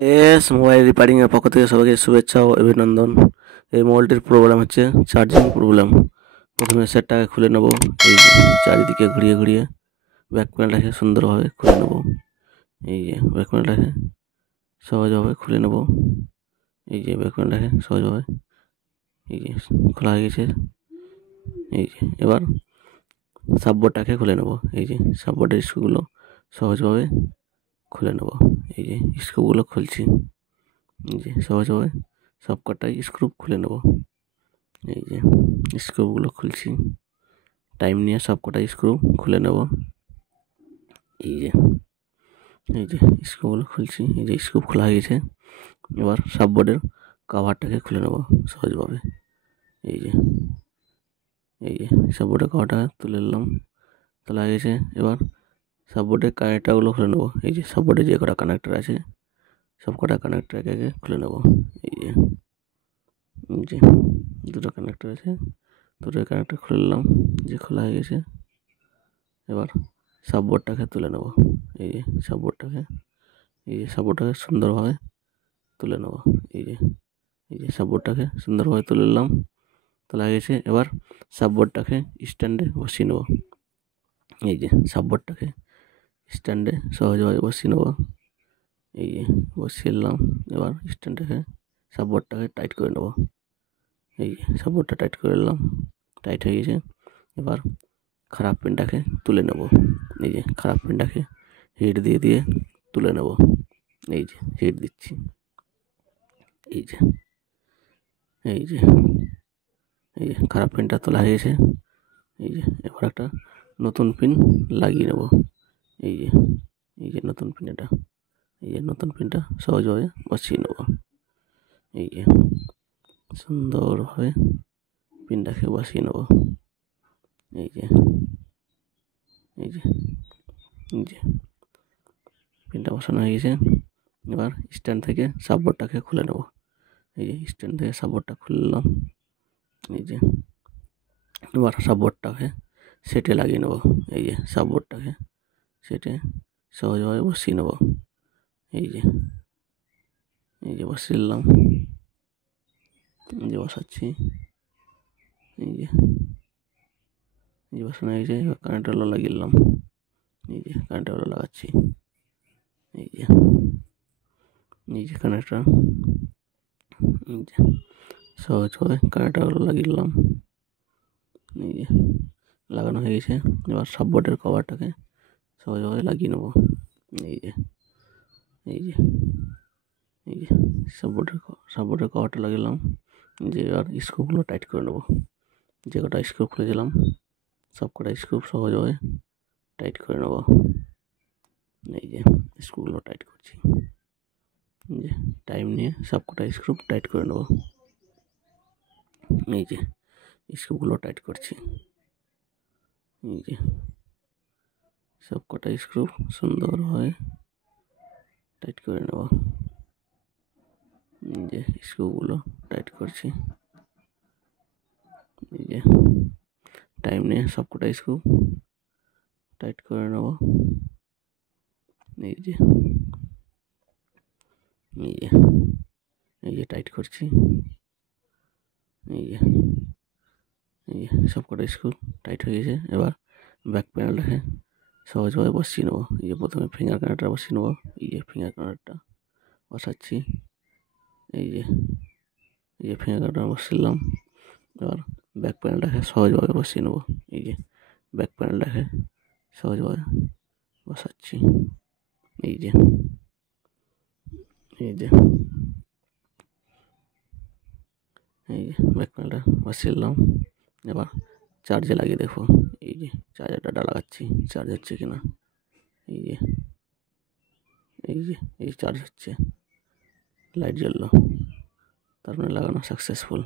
Mobile repairing এর পক্ষ থেকে সবাইকে শুভেচ্ছা ও অভিনন্দন। এই মোবাইলটির প্রবলেম হচ্ছে চার্জিং প্রবলেম। প্রথমে সেটটাকে খুলে নেব। এই যে চারিদিকে ঘুরিয়ে ঘুরিয়ে ব্যাক প্যানেলটাকে সুন্দরভাবে খুলে নেব। এই যে ব্যাক প্যানেলটাকে সহজভাবে খুলে নেব। এই যে ব্যাক প্যানেলটাকে সহজভাবে এই যে খোলা হয়ে গেছে। এই যে এবার সাববোর্ডটাকে খুলে নেব। এই যে সাববোর্ডের স্ক্রুগুলো সহজভাবে খুলে নেব। এই যে স্ক্রুগুলো খুলছি। এই যে সহজভাবে সবকটাই স্ক্রু খুলে নেব। এই যে স্ক্রুগুলো খুলছি, টাইম নিয়ে সবকটাই স্ক্রু খুলে নেব। এই যে স্ক্রুগুলো খুলছি। এই যে স্ক্রু খোলা হয়ে গেছে। এবার সাববোর্ডের কভারটাকে খুলে নেব সহজভাবে। এই যে সাববোর্ডের কভারটা তুলে নিলাম, তোলা হয়ে গেছে। এবার সাববোর্ডের কানেক্টারগুলো খুলে নেব। এই যে সাববোর্ডে যে কটা কানেক্টার আছে সব কটা কানেক্টার একে একে খুলে নেব। এই যে দুটো কানেক্টার আছে, দুটো কানেক্টার খুলে নিলাম, যে খোলা হয়ে গেছে। এবার সাববোর্ডটাকে তুলে নেব। এই যে সাববোর্ডটাকে সুন্দরভাবে তুলে নেব। এই যে সাববোর্ডটাকে সুন্দরভাবে তুলে নিলাম, তোলা হয়ে গেছে। এবার সাববোর্ডটাকে স্ট্যান্ডে বসিয়ে নেব। এই যে সাববোর্ডটাকে স্ট্যান্ডে সহজভাবে বসিয়ে নেব। এই যে বসিয়ে নিলাম। এবার স্ট্যান্ডটাকে সাববোর্ডটাকে টাইট করে নেব। এই যে সাববোর্ডটা টাইট করে নিলাম, টাইট হয়ে গেছে। এবার খারাপ পিনটাকে তুলে নেব। এই যে খারাপ পিনটাকে হিট দিয়ে দিয়ে তুলে নেব। এই যে হিট দিচ্ছি। এই যে খারাপ পিনটা তোলা হয়ে গেছে। এই যে এবার একটা নতুন পিন লাগিয়ে নেব। এই যে নতুন পিন, এটা এই যে নতুন পিনটা সহজভাবে বসিয়ে নেব। এই যে সুন্দরভাবে পিনটাকে বসিয়ে নেব। এই যে পিনটা বসানো হয়ে গেছে। এবার স্ট্যান্ড থেকে সাববোর্ডটাকে খুলে নেব। এই যে স্ট্যান্ড থেকে সাববোর্ডটা খুললাম। এই যে এবার সাববোর্ডটাকে সেটে লাগিয়ে নেব। এই যে সাববোর্ডটাকে সেটে সহজভাবে বসিয়ে নেব। এই যে বসিয়ে নিলাম, এই যে বসাচ্ছি। এই যে বসানো হয়ে গেছে। এবার কারেন্টওয়ালা লাগিয়ে নিলাম। এই যে কারেন্টওয়ালা লাগাচ্ছি। এই যে কানেক্টর, এই যে সহজভাবে কানেক্টরগুলো লাগিয়ে নিলাম। এই যে লাগানো হয়ে গেছে। এবার সাববোর্ডের কভারটাকে সহজভাবে লাগিয়ে নেব। এই যে সাববোর্ডের কভারটা লাগিয়ে যে এবার স্ক্রুগুলো টাইট করে নেব। যে কটা স্ক্রু খুলেছিলাম সব কটা স্ক্রু সহজভাবে টাইট করে নেব। এই যে স্ক্রুগুলো টাইট করছি। যে টাইম নিয়ে সব কটা স্ক্রু টাইট করে নেব। এই যে স্ক্রুগুলো টাইট করছি। এই যে সব কটা স্ক্রু সুন্দরভাবে টাইট করে নেব। এই যে স্ক্রুগুলো টাইট করছি। এই যে টাইম নিয়ে সব কটা স্ক্রু টাইট করে নেব। এই যে টাইট করছি। এই যে সব কটা স্ক্রু টাইট হয়ে গেছে। এবার ব্যাক প্যানেলটাকে সহজভাবে বসিয়ে নেব। এই যে প্রথমে ফিঙ্গার কানেক্টর বসিয়ে নেব। এই যে ফিঙ্গার কানেক্টরটা বসাচ্ছি। এই যে ফিঙ্গার কানেক্টর বসিয়ে এবার ব্যাক প্যানেলটাকে সহজভাবে বসিয়ে নেব। এই যে ব্যাক প্যানেলটাকে সহজভাবে বসাচ্ছি। এই যে ব্যাক প্যানেলটা বসিয়ে নিলাম। এবার চার্জে লাগিয়ে দেখো। এই যে চার্জারটা লাগাচ্ছি, চার্জ হচ্ছে কিনা। এই যে চার্জ হচ্ছে, লাইট জ্বললো, তার মানে লাগানো সাকসেসফুল।